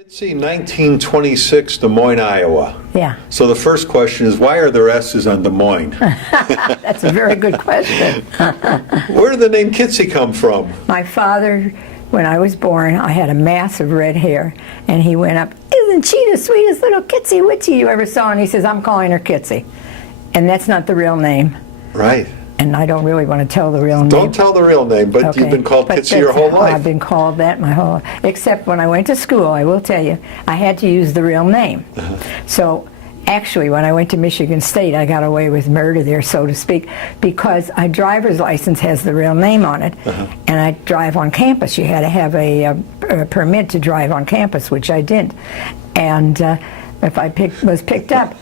Kitzi, 1926, Des Moines, Iowa. Yeah. So the first question is, why are there S's on Des Moines? That's a very good question. Where did the name Kitzi come from? My father, when I was born, I had a mass of red hair, and he went up, "Isn't she the sweetest little Kitzi Witzy you ever saw?" And he says, "I'm calling her Kitzi." And that's not the real name. Right. And I don't really want to tell the real name. Don't tell the real name, but Okay. you've been called But Kitzi your whole life. I've been called that my whole life. Except when I went to school, I will tell you, I had to use the real name. So actually, when I went to Michigan State, I got away with murder there, so to speak, because a driver's license has the real name on it, and I drive on campus. You had to have a permit to drive on campus, which I did. And if I was picked up,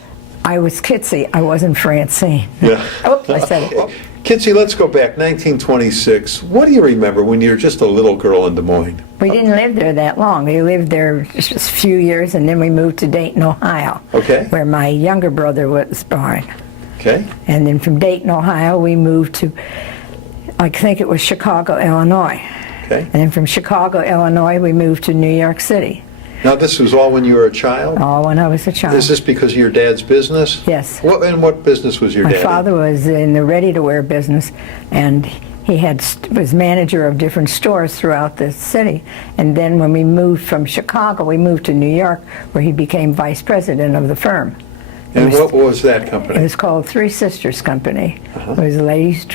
I was Kitzi. I wasn't Francine. Yeah. Oops, I said it. Kitzi, let's go back, 1926. What do you remember when you were just a little girl in Des Moines? We didn't live there that long. We lived there just a few years, and then we moved to Dayton, Ohio, Okay. where my younger brother was born. Okay. And then from Dayton, Ohio, we moved to, I think it was Chicago, Illinois. Okay. And then from Chicago, Illinois, we moved to New York City, Now, this was all when you were a child? all when I was a child. Is this because of your dad's business? Yes. What business was your My dad in? father was in the ready-to-wear business, and he was manager of different stores throughout the city. And then when we moved from Chicago, we moved to New York, where he became vice president of the firm. And what was that It company? was called Three Sisters Company. It was a ladies'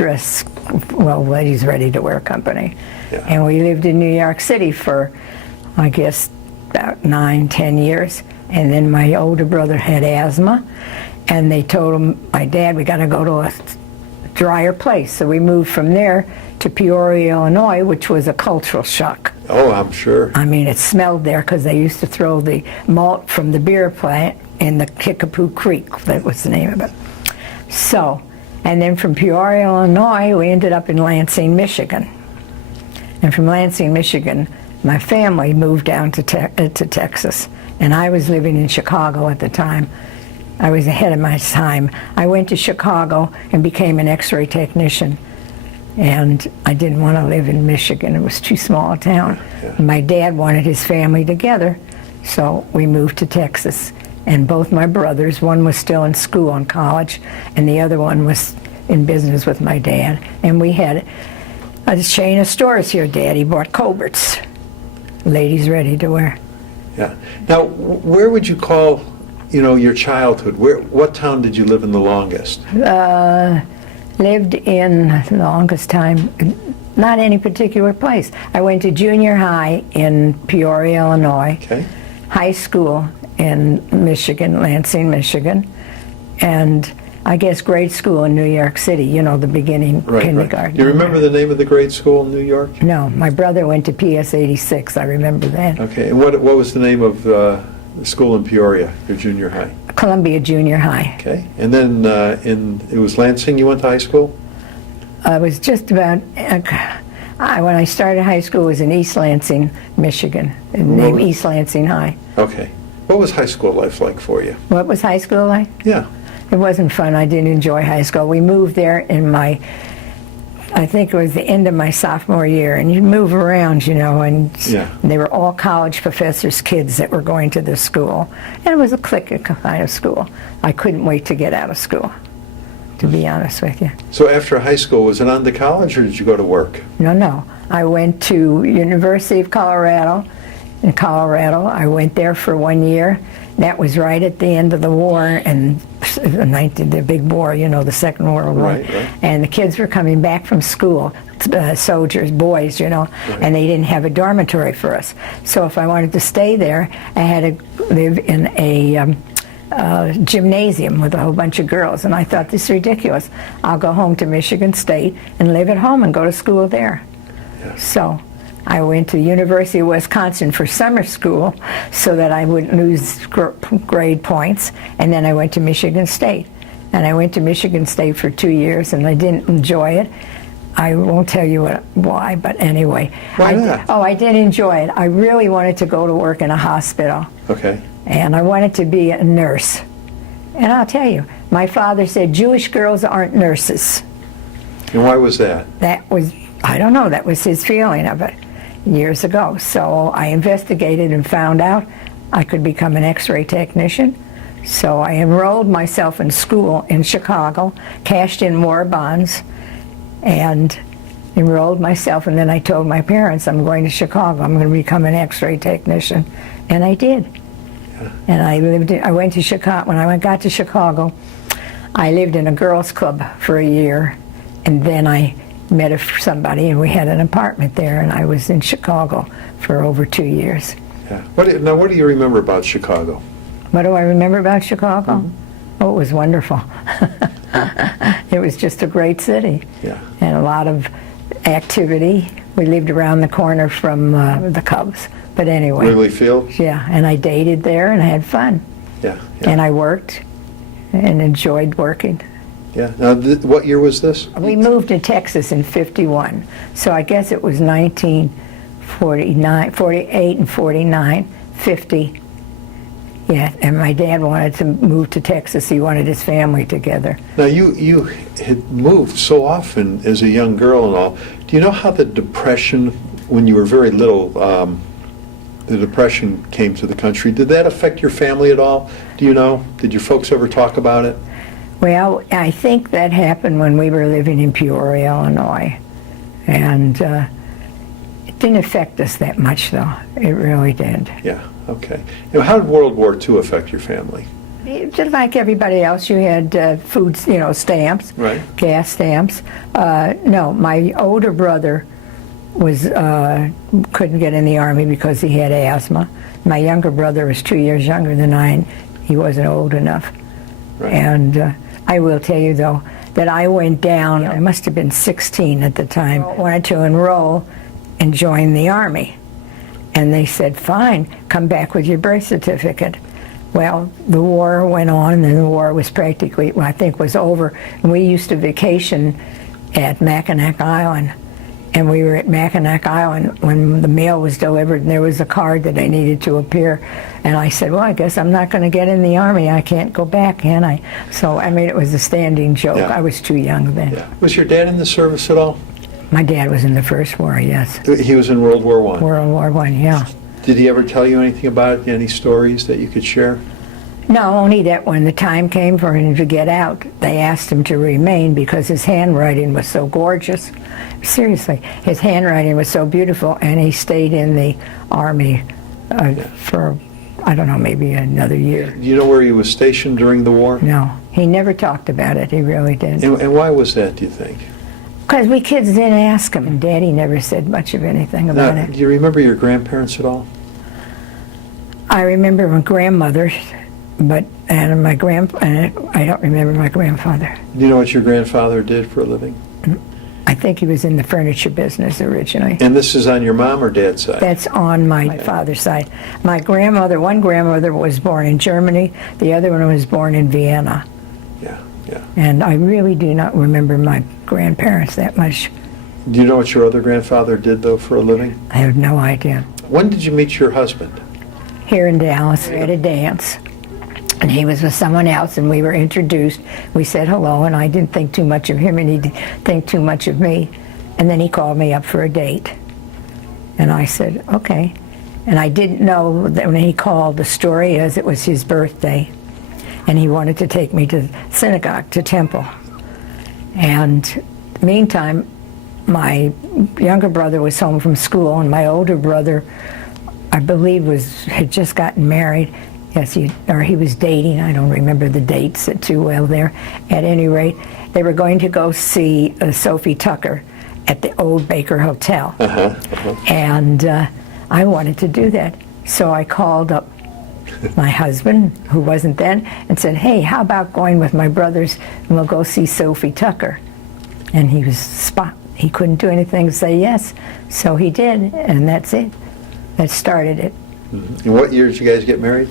ladies' ready-to-wear company. Yeah. And we lived in New York City for, I guess, about 9-10 years. And then my older brother had asthma, and they told him, my dad, we got to go to a drier place. So we moved from there to Peoria, Illinois, which was a cultural shock. Oh, I'm sure. I mean, it smelled there because they used to throw the malt from the beer plant in the Kickapoo Creek. That was the name of it. So, and then from Peoria, Illinois, we ended up in Lansing, Michigan. And from Lansing, Michigan, my family moved down to Texas. And I was living in Chicago at the time. I was ahead of my time. I went to Chicago and became an X-ray technician. And I didn't want to live in Michigan. It was too small a town. Yeah. My dad wanted his family together, so we moved to Texas. And both my brothers, one was still in school in college, and the other one was in business with my dad. And we had a chain of stores here. Daddy bought Colbert's, ladies ready to wear. Yeah. Now, where would you call, your childhood? What town did you live in the longest? Lived in the longest time, not any particular place. I went to junior high in Peoria, Illinois, Okay. high school in Michigan, Lansing, Michigan, and I guess grade school in New York City, the beginning Right, kindergarten. right. Do you remember the name of the grade school in New York? No, my brother went to PS 86, I remember that. Okay. And what was the name of the school in Peoria, your junior high? Columbia Junior High. Okay. And then it was Lansing you went to high school? I was just about, when I started high school, it was in East Lansing, Michigan, named East Lansing High. Okay. What was high school life like for you? What was high school like? Yeah. It wasn't fun. I didn't enjoy high school. We moved there in I think it was the end of my sophomore year, and you'd move around, and Yeah. they were all college professors' kids that were going to this school. And it was a clique kind of school. I couldn't wait to get out of school, to be honest with you. So after high school, was it on to college or did you go to work? No. I went to University of Colorado. In Colorado, I went there for 1 year. That was right at the end of the war, and the big war, the Second World War. Right. And the kids were coming back from school, soldiers, boys, and they didn't have a dormitory for us. So if I wanted to stay there, I had to live in a gymnasium with a whole bunch of girls. And I thought, this is ridiculous. I'll go home to Michigan State and live at home and go to school there. Yeah. So I went to the University of Wisconsin for summer school so that I wouldn't lose grade points, and then I went to Michigan State. And I went to Michigan State for 2 years, and I didn't enjoy it. I won't tell you why, but anyway. Why not? I did enjoy it. I really wanted to go to work in a hospital, Okay. and I wanted to be a nurse. And I'll tell you, my father said Jewish girls aren't nurses. And why was that? That was, I don't know, that was his feeling of it years ago. So I investigated and found out I could become an X-ray technician. So I enrolled myself in school in Chicago, cashed in war bonds, and enrolled myself. And then I told my parents, I'm going to Chicago. I'm going to become an X-ray technician. And I did. And I went to Chicago. When I got to Chicago, I lived in a girls' club for a year. And then I met somebody, and we had an apartment there. And I was in Chicago for over 2 years. Yeah. Now, what do you remember about Chicago? What do I remember about Chicago? Oh, it was wonderful. It was just a great city. Yeah. And a lot of activity. We lived around the corner from the Cubs. But anyway. Wrigley Field? Yeah, and I dated there and had fun. Yeah. And I worked and enjoyed working. Yeah. Now, what year was this? We moved to Texas in '51. So I guess it was 1949, 48 and 49, 50. Yeah, and my dad wanted to move to Texas. He wanted his family together. Now, you had moved so often as a young girl and all. Do you know how the Depression, when you were very little, the Depression came to the country? Did that affect your family at all? Do you know? Did your folks ever talk about it? Well, I think that happened when we were living in Peoria, Illinois. And it didn't affect us that much, though. It really did. Yeah. Okay. Now, how did World War II affect your family? Just like everybody else, you had food, stamps, Right. gas stamps. No, my older brother couldn't get in the Army because he had asthma. My younger brother was 2 years younger than I, and he wasn't old enough. Right. And I will tell you, though, that I went down, I must have been 16 at the time, wanted to enroll and join the Army. And they said, fine, come back with your birth certificate. Well, the war went on, and the war was practically, I think, was over. And we used to vacation at Mackinac Island. And we were at Mackinac Island when the mail was delivered, and there was a card that I needed to appear. And I said, well, I guess I'm not going to get in the Army. I can't go back, can I? So, it was a standing joke. Yeah. I was too young then. Yeah. Was your dad in the service at all? My dad was in the First War, yes. He was in World War I? World War I, yeah. Did he ever tell you anything about it? Any stories that you could share? No, only that when the time came for him to get out, they asked him to remain because his handwriting was so gorgeous. Seriously, his handwriting was so beautiful, and he stayed in the Army for, I don't know, maybe another year. Do you know where he was stationed during the war? No, he never talked about it, he really did. And why was that, do you think? Because we kids didn't ask him, and Daddy never said much of anything about Now, it. do you remember your grandparents at all? I remember my grandmother, and I don't remember my grandfather. Do you know what your grandfather did for a living? I think he was in the furniture business originally. And this is on your mom or dad's side? That's on my father's side. My grandmother, one grandmother was born in Germany, the other one was born in Vienna. Yeah, yeah. And I really do not remember my grandparents that much. Do you know what your other grandfather did, though, for a living? I have no idea. When did you meet your husband? Here in Dallas, at a dance. And he was with someone else, and we were introduced. We said hello, and I didn't think too much of him, and he didn't think too much of me. And then he called me up for a date. And I said, okay. And I didn't know that when he called, the story is it was his birthday. And he wanted to take me to synagogue, to temple. And meantime, my younger brother was home from school, and my older brother, I believe, had just gotten married. Yes, he was dating. I don't remember the dates too well there. At any rate, they were going to go see Sophie Tucker at the old Baker Hotel. And I wanted to do that. So I called up my husband, who wasn't then, and said, hey, how about going with my brothers and we'll go see Sophie Tucker? And he was spot. He couldn't do anything to say yes. So he did, and that's it. That started it. And what year did you guys get married?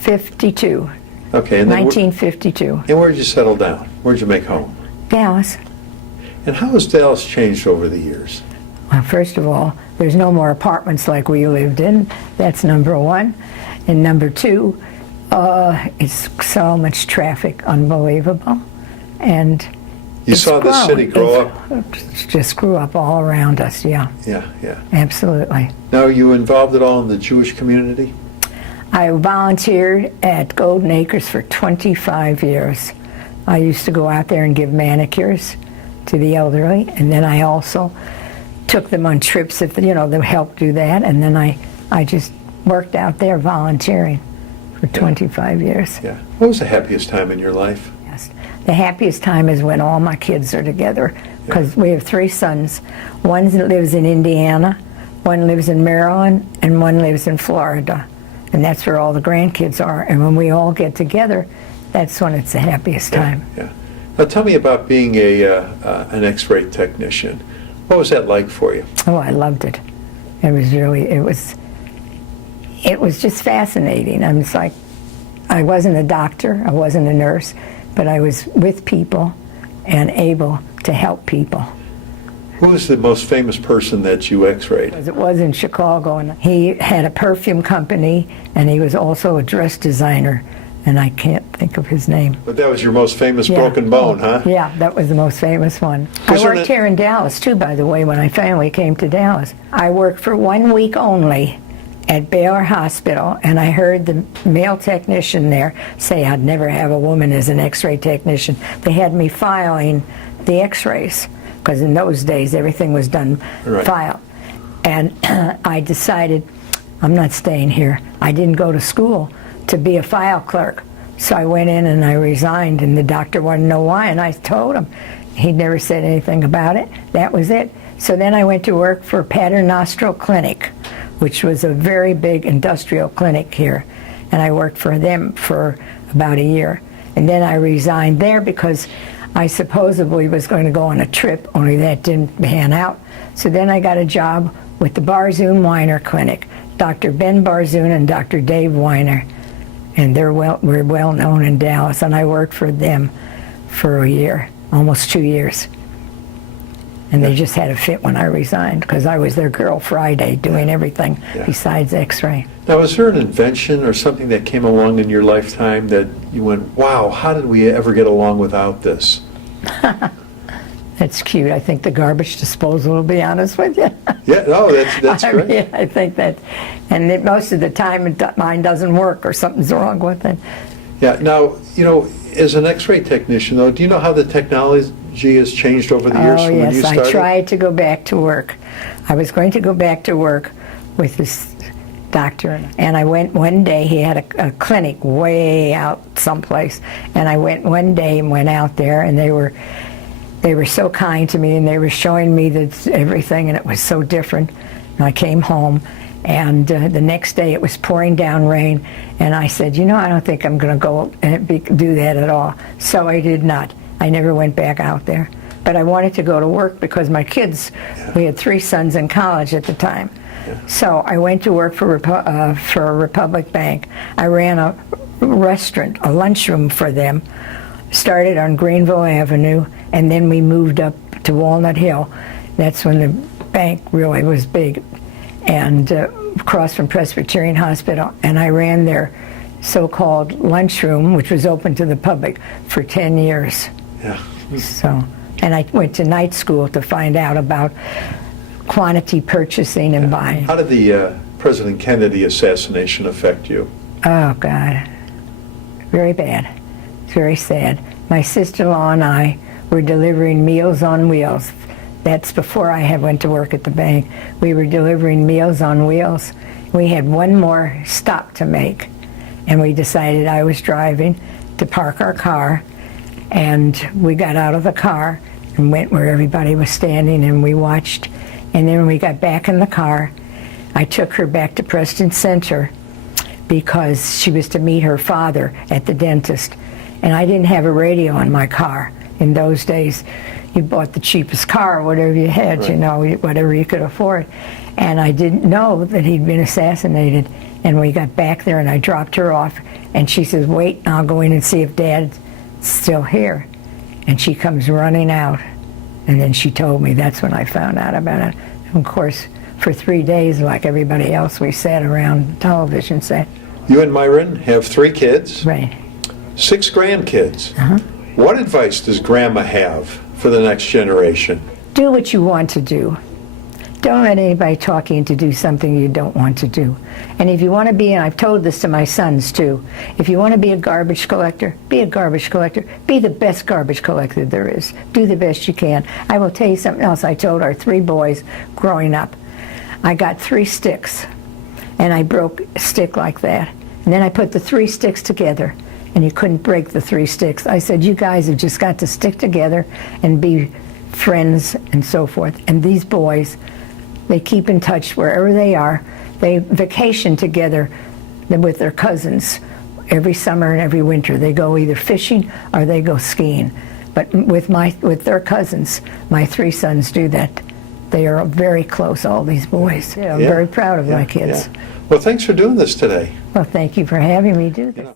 52. Okay, and then 1952. And where did you settle down? Where did you make home? Dallas. And how has Dallas changed over the years? Well, first of all, there's no more apartments like we lived in. That's number one. And number two, it's so much traffic, unbelievable. And you saw the city grow up? It just grew up all around us, yeah. Yeah, yeah. Absolutely. Now, are you involved at all in the Jewish community? I volunteered at Golden Acres for 25 years. I used to go out there and give manicures to the elderly, and then I also took them on trips if they helped do that, and then I just worked out there volunteering for 25 years. Yeah. What was the happiest time in your life? Yes. The happiest time is when all my kids are together, because we have 3 sons. One lives in Indiana, one lives in Maryland, and one lives in Florida. And that's where all the grandkids are. And when we all get together, that's when it's the happiest time. Yeah. Now tell me about being an X-ray technician. What was that like for you? Oh, I loved it. It was really, it was just fascinating. I was like, I wasn't a doctor, I wasn't a nurse, but I was with people and able to help people. Who was the most famous person that you X-rayed? It was in Chicago, and he had a perfume company, and he was also a dress designer, and I can't think of his name. But that was your most famous broken bone, huh? Yeah, that was the most famous one. I worked here in Dallas, too, by the way, when I finally came to Dallas. I worked for 1 week only at Baylor Hospital, and I heard the male technician there say I'd never have a woman as an X-ray technician. They had me filing the X-rays, because in those days everything was done filed. And I decided I'm not staying here. I didn't go to school to be a file clerk. So I went in and I resigned, and the doctor wanted to know why, and I told him. He never said anything about it. That was it. So then I went to work for Paternoster Clinic, which was a very big industrial clinic here. And I worked for them for about a year. And then I resigned there because I supposedly was going to go on a trip, only that didn't pan out. So then I got a job with the Barzoon Weiner Clinic, Dr. Ben Barzoon and Dr. Dave Weiner. And we're well known in Dallas, and I worked for them for a year, almost 2 years. And they just had a fit when I resigned, because I was their girl Friday doing everything besides X-ray. Now, was there an invention or something that came along in your lifetime that you went, wow, how did we ever get along without this? That's cute. I think the garbage disposal, to be honest with you. Yeah, no, that's great. mean, I think that, and most of the time mine doesn't work or something's wrong with it. Yeah, now, as an X-ray technician, though, do you know how the technology has changed over the years from when you started? Oh, yes, I tried to go back to work. I was going to go back to work with this doctor, and I went one day. He had a clinic way out someplace, and I went one day and went out there, and they were so kind to me, and they were showing me everything, and it was so different. And I came home, and the next day it was pouring down rain, and I said, I don't think I'm going to go and do that at all. So I did not. I never went back out there. But I wanted to go to work because my kids, we had 3 sons in college at the time. Yeah. So I went to work for Republic Bank. I ran a restaurant, a lunchroom for them, started on Greenville Avenue, and then we moved up to Walnut Hill. That's when the bank really was big, and across from Presbyterian Hospital. And I ran their so-called lunchroom, which was open to the public, for 10 years. Yeah. So, and I went to night school to find out about quantity purchasing and buying. How did the President Kennedy assassination affect you? Oh, God. Very bad. Very sad. My sister-in-law and I were delivering Meals on Wheels. That's before I went to work at the bank. We were delivering Meals on Wheels. We had one more stop to make, and we decided, I was driving, to park our car, and we got out of the car and went where everybody was standing, and we watched. And then when we got back in the car, I took her back to Preston Center because she was to meet her father at the dentist. And I didn't have a radio in my car. In those days, you bought the cheapest car, whatever you had, whatever you could afford. And I didn't know that he'd been assassinated. And we got back there, and I dropped her off, and she says, wait, I'll go in and see if Dad's still here. And she comes running out, and then she told me. That's when I found out about it. And of course, for 3 days, like everybody else, we sat around the television set. You and Myron have 3 kids. Right. 6 grandkids. Uh-huh. What advice does Grandma have for the next generation? Do what you want to do. Don't let anybody talk you into do something you don't want to do. And if you want to be, and I've told this to my sons too, if you want to be a garbage collector, be a garbage collector. Be the best garbage collector there is. Do the best you can. I will tell you something else I told our 3 boys growing up. I got 3 sticks, and I broke a stick like that. And then I put the 3 sticks together, and you couldn't break the 3 sticks. I said, you guys have just got to stick together and be friends and so forth. And these boys, they keep in touch wherever they are. They vacation together with their cousins every summer and every winter. They go either fishing or they go skiing. But with their cousins, my 3 sons do that. They are very close, all these boys. I'm very proud of my kids. Well, thanks for doing this today. Well, thank you for having me do this.